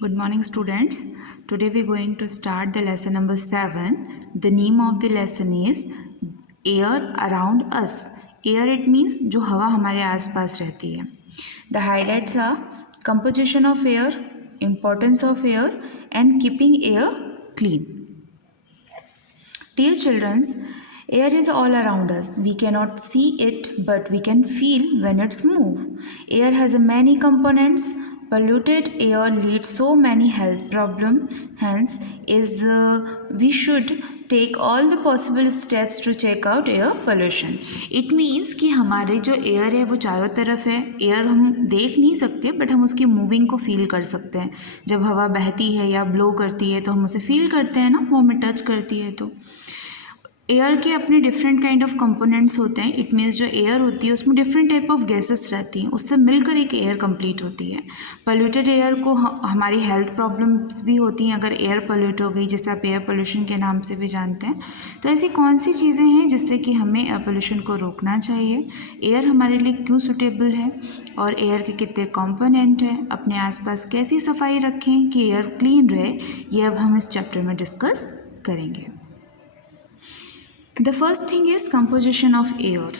Good morning, students. Today we are going to start the lesson number 7. The name of the lesson is Air Around Us. Air it means जो हवा हमारे आसपास रहती है. The highlights are composition of air, importance of air, and keeping air clean. Dear children, air is all around us. We cannot see it, but we can feel when it's move. Air has many components. Polluted air leads so many health problems. Hence, we should take all the possible steps to check out air pollution. It means कि हमारे जो air है वो चारों तरफ है. Air हम देख नहीं सकते बट हम उसकी मूविंग को फील कर सकते हैं. जब हवा बहती है या ब्लो करती है तो हम उसे फील करते हैं ना, वो हमें टच करती है. तो एयर के अपने डिफरेंट काइंड ऑफ कंपोनेंट्स होते हैं. इट मीन्स जो एयर होती है उसमें डिफरेंट टाइप ऑफ गैसेस रहती हैं, उससे मिलकर एक एयर कंप्लीट होती है. पोल्यूटेड एयर को हमारी हेल्थ प्रॉब्लम्स भी होती हैं अगर एयर पोल्यूट हो गई, जिसे आप एयर पोल्यूशन के नाम से भी जानते हैं. तो ऐसी कौन सी चीज़ें हैं जिससे कि हमें एयर पोल्यूशन को रोकना चाहिए, एयर हमारे लिए क्यों सूटेबल है और एयर के कितने कॉम्पोनेंट हैं, अपने आसपास कैसी सफाई रखें कि एयर क्लीन रहे, ये अब हम इस चैप्टर में डिस्कस करेंगे. The first thing is composition of air.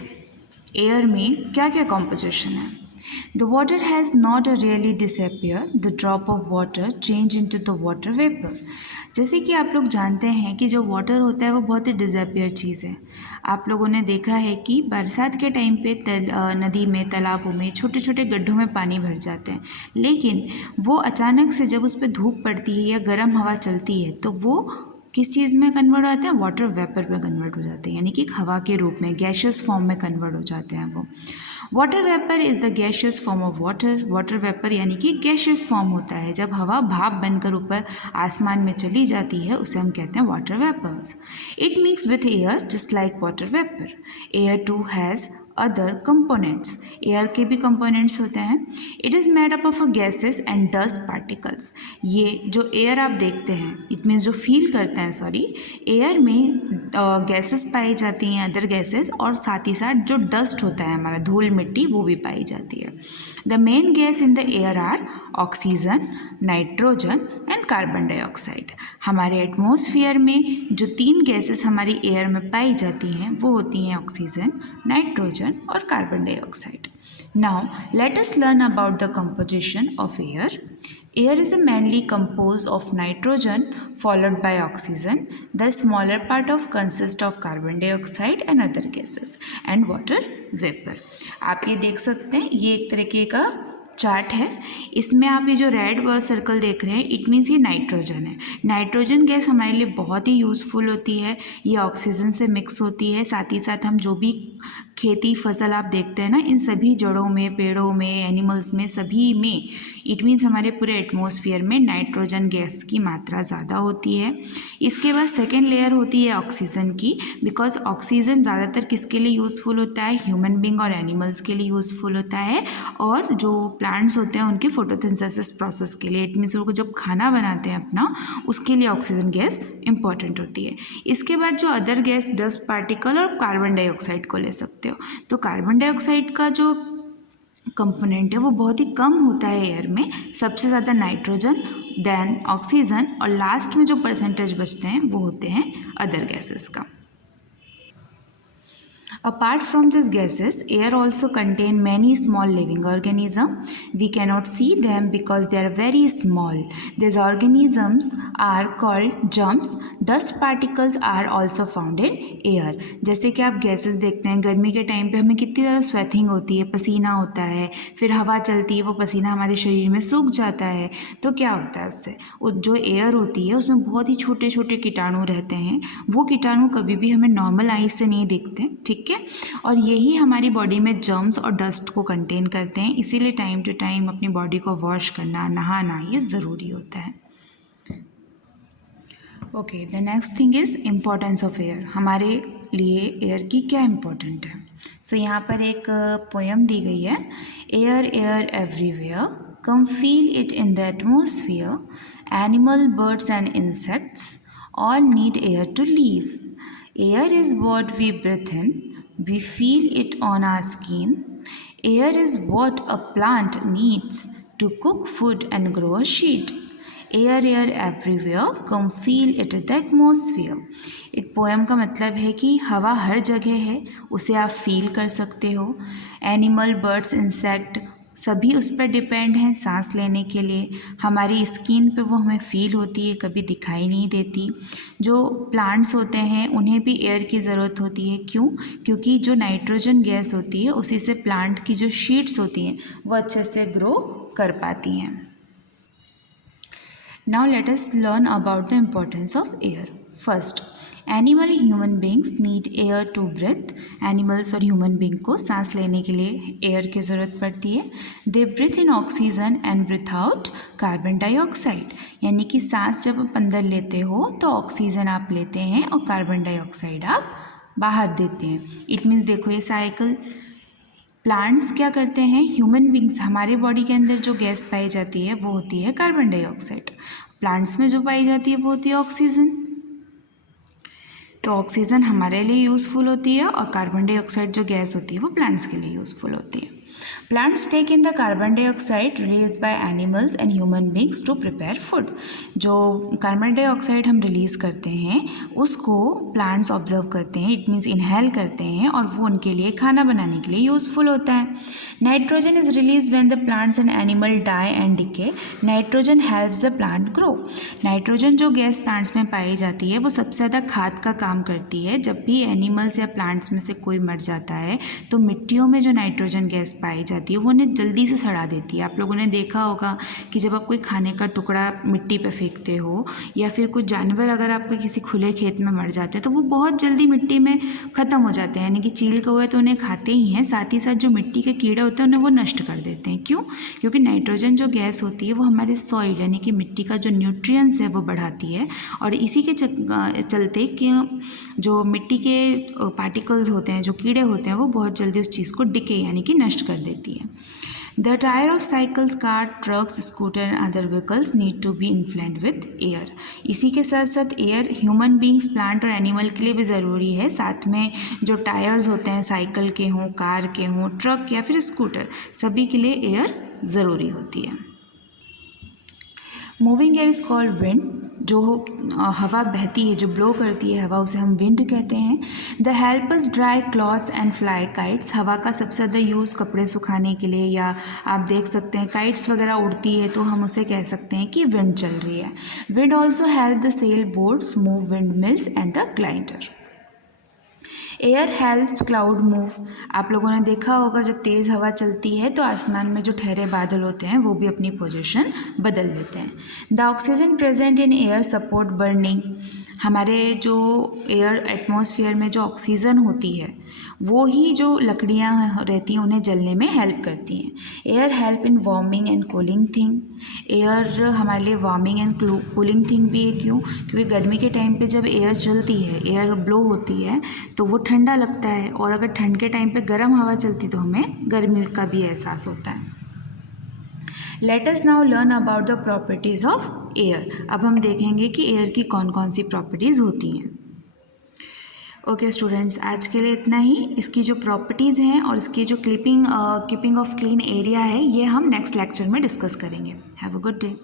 Air में क्या क्या कंपोजिशन है. The water has not a really disappear. The drop of water change into the water vapour. जैसे कि आप लोग जानते हैं कि जो वाटर होता है वो बहुत ही डिसअपियर चीज़ है. आप लोगों ने देखा है कि बरसात के टाइम पे नदी में, तालाबों में, छोटे छोटे गड्ढों में पानी भर जाते हैं, लेकिन वो अचानक से जब उस पर धूप पड़ती है या गर्म हवा चलती है तो वो किस चीज़ में कन्वर्ट हो जाते हैं, वाटर वेपर में कन्वर्ट हो जाते हैं, यानी कि हवा के रूप में गैशियस फॉर्म में कन्वर्ट हो जाते हैं वो. Water vapour is the gaseous form of water. Water vapour यानी कि गैशियस फॉर्म होता है. जब हवा भाप बनकर ऊपर आसमान में चली जाती है उसे हम कहते हैं water vapours. It mix with air just like water vapour. Air too has other components. Air के भी कंपोनेंट्स होते हैं. It is made up of a gases and dust particles. ये जो एयर आप देखते हैं, इट मीन्स जो फील करते हैं, सॉरी, एयर में गैसेस पाई जाती हैं, अदर गैसेस, और साथ ही साथ जो डस्ट होता है हमारा, धूल मिट्टी, वो भी पाई जाती है. The main gas in the air are oxygen, nitrogen and carbon dioxide. हमारे एटमॉस्फेयर में जो 3 गैसेस हमारी एयर में पाई जाती हैं वो होती हैं ऑक्सीजन, नाइट्रोजन और carbon dioxide. Now let us learn about the composition of air. Air is mainly composed of nitrogen followed by oxygen. The smaller part of consists of carbon dioxide and other gases and water vapor. आप ये देख सकते हैं, ये एक तरीके का chart है. इसमें आप ये जो रेड सर्कल देख रहे हैं, इट मीन्स ये नाइट्रोजन है. नाइट्रोजन गैस हमारे लिए बहुत ही यूज़फुल होती है. ये ऑक्सीजन से मिक्स होती है. साथ ही साथ हम जो भी खेती फसल आप देखते हैं ना, इन सभी जड़ों में, पेड़ों में, एनिमल्स में, सभी में, इट मीन्स हमारे पूरे एटमॉस्फेयर में नाइट्रोजन गैस की मात्रा ज़्यादा होती है. इसके बाद सेकेंड लेयर होती है ऑक्सीजन की. बिकॉज ऑक्सीजन ज़्यादातर किसके लिए यूज़फुल होता है, ह्यूमन बींग और एनिमल्स के लिए यूज़फुल होता है, और जो प्लांट्स होते हैं उनके फोटोसिंथेसिस प्रोसेस के लिए. इट मीन्स उनको जब खाना बनाते हैं अपना, उसके लिए ऑक्सीजन गैस इंपॉर्टेंट होती है. इसके बाद जो अदर गैस, डस्ट पार्टिकल और कार्बन डाइऑक्साइड को ले सकते हो. तो कार्बन डाइऑक्साइड का जो कंपोनेंट है वो बहुत ही कम होता है एयर में. सबसे ज़्यादा नाइट्रोजन, देन ऑक्सीजन, और लास्ट में जो परसेंटेज बचते हैं वो होते हैं अदर गैसेस का. Apart from these gases, air also contain many small living organisms. We cannot see them because they are very small. These organisms are called germs. Dust particles are also found in air. जैसे कि आप gases देखते हैं, गर्मी के time पे हमें कितनी ज़्यादा स्वेटिंग होती है, पसीना होता है, फिर हवा चलती है, वो पसीना हमारे शरीर में सूख जाता है. तो क्या होता है उससे, जो एयर होती है उसमें बहुत ही छोटे छोटे कीटाणु रहते हैं. वो कीटाणु कभी भी हमें नॉर्मल आई से नहीं दिखते, ठीक है, और यही हमारी बॉडी में जर्म्स और डस्ट को कंटेन करते हैं. इसीलिए टाइम टू टाइम अपनी बॉडी को वॉश करना, नहाना, ये ज़रूरी होता है. Okay, the next thing is importance of air. हमारे लिए एयर की क्या इम्पोर्टेंट है. सो यहाँ पर एक पोएम दी गई है. Air air everywhere, come feel it in the atmosphere. Animal, birds and insects all need air to live. Air is what we breathe in. We feel it on our skin. Air is what a plant needs to cook food and grow a seed. Air air everywhere come feel it the atmosphere. It poem का मतलब है कि हवा हर जगह है, उसे आप feel कर सकते हो। एनिमल, बर्ड्स, इंसेक्ट सभी उस पर डिपेंड हैं सांस लेने के लिए। हमारी स्किन पे वो हमें फील होती है, कभी दिखाई नहीं देती। जो प्लांट्स होते हैं उन्हें भी एयर की ज़रूरत होती है। क्यों? क्योंकि जो नाइट्रोजन गैस होती है उसी से प्लांट की जो शीट्स होती हैं वो अच्छे से ग्रो कर पाती हैं। Now let us learn about the importance of air. First, animal human beings need air to breathe. Animals और ह्यूमन बींग को सांस लेने के लिए एयर की ज़रूरत पड़ती है। They breathe in oxygen and breathe out carbon dioxide. यानी कि सांस जब आप अंदर लेते हो तो ऑक्सीजन आप लेते हैं और कार्बन डाइऑक्साइड आप बाहर देते हैं। इट मीन्स देखो ये साइकिल। प्लांट्स क्या करते हैं, ह्यूमन बींग्स, हमारे बॉडी के अंदर जो गैस पाई जाती है वो होती है कार्बन डाइऑक्साइड। प्लांट्स में जो पाई जाती है वो होती है ऑक्सीजन। तो ऑक्सीजन हमारे लिए यूज़फुल होती है और कार्बन डाइऑक्साइड जो गैस होती है वो प्लांट्स के लिए यूज़फुल होती है। Plants take in the carbon dioxide release by animals and human beings to prepare food. जो कार्बन डाइऑक्साइड हम रिलीज़ करते हैं उसको प्लांट्स ऑब्जर्व करते हैं, इट मीन्स इनहेल करते हैं, और वो उनके लिए खाना बनाने के लिए यूज़फुल होता है। Nitrogen is release when the plants and animal die and decay. Nitrogen helps the plant grow. Nitrogen जो गैस प्लांट्स में पाई जाती है वो सबसे ज़्यादा खाद का काम करती है। जब भी एनिमल्स या प्लांट्स में से कोई मर जाता है तो मिट्टियों में जो नाइट्रोजन गैस पाई जाती है वो उन्हें जल्दी से सड़ा देती है। आप लोगों ने देखा होगा कि जब आप कोई खाने का टुकड़ा मिट्टी पे फेंकते हो या फिर कुछ जानवर अगर आपके किसी खुले खेत में मर जाते हैं तो वो बहुत जल्दी मिट्टी में ख़त्म हो जाते हैं। यानी कि चील कौवे तो उन्हें खाते ही हैं, साथ ही साथ जो मिट्टी के कीड़े होते हैं उन्हें वो नष्ट कर देते हैं। क्यों? क्योंकि नाइट्रोजन जो गैस होती है वो हमारे सॉइल यानी कि मिट्टी का जो न्यूट्रिएंट्स है वो बढ़ाती है, और इसी के चलते कि जो मिट्टी के पार्टिकल्स होते हैं, जो कीड़े होते हैं, वो बहुत जल्दी उस चीज़ को डिके यानी कि नष्ट कर देती है। The tyre of cycles, car, trucks, scooter and other vehicles need to be inflated with air. इसी के साथ साथ एयर ह्यूमन बींग्स, प्लांट और एनिमल के लिए भी ज़रूरी है। साथ में जो टायर्स होते हैं साइकिल के हों, कार के हों, ट्रक या फिर स्कूटर, सभी के लिए एयर ज़रूरी होती है। Moving air is called wind. जो हवा बहती है, जो ब्लो करती है हवा, उसे हम विंड कहते हैं। The help us dry clothes and fly kites. हवा का सबसे ज़्यादा यूज़ कपड़े सुखाने के लिए, या आप देख सकते हैं काइट्स वगैरह उड़ती है तो हम उसे कह सकते हैं कि विंड चल रही है। Wind also help the sail boats move, wind mills and the glider. Air help cloud move. आप लोगों ने देखा होगा जब तेज़ हवा चलती है तो आसमान में जो ठहरे बादल होते हैं वो भी अपनी पोजीशन बदल लेते हैं। The oxygen present in air support burning. हमारे जो एयर एटमॉस्फेयर में जो ऑक्सीजन होती है वो ही जो लकड़ियाँ रहती हैं उन्हें जलने में हेल्प करती हैं। Air help in warming and cooling thing. Air हमारे लिए वार्मिंग एंड कूलिंग थिंग भी है। क्यों? क्योंकि गर्मी के टाइम पे जब एयर चलती है, एयर ब्लो होती है तो वो ठंडा लगता है, और अगर ठंड के टाइम पे गर्म हवा चलती तो हमें गर्मी का भी एहसास होता है। Let us now learn about the properties of air. अब हम देखेंगे कि एयर की कौन कौन सी प्रॉपर्टीज़ होती हैं। ओके स्टूडेंट्स, आज के लिए इतना ही। इसकी जो प्रॉपर्टीज़ हैं और इसकी जो कीपिंग ऑफ क्लीन एरिया है ये हम नेक्स्ट लेक्चर में डिस्कस करेंगे। Have a good day.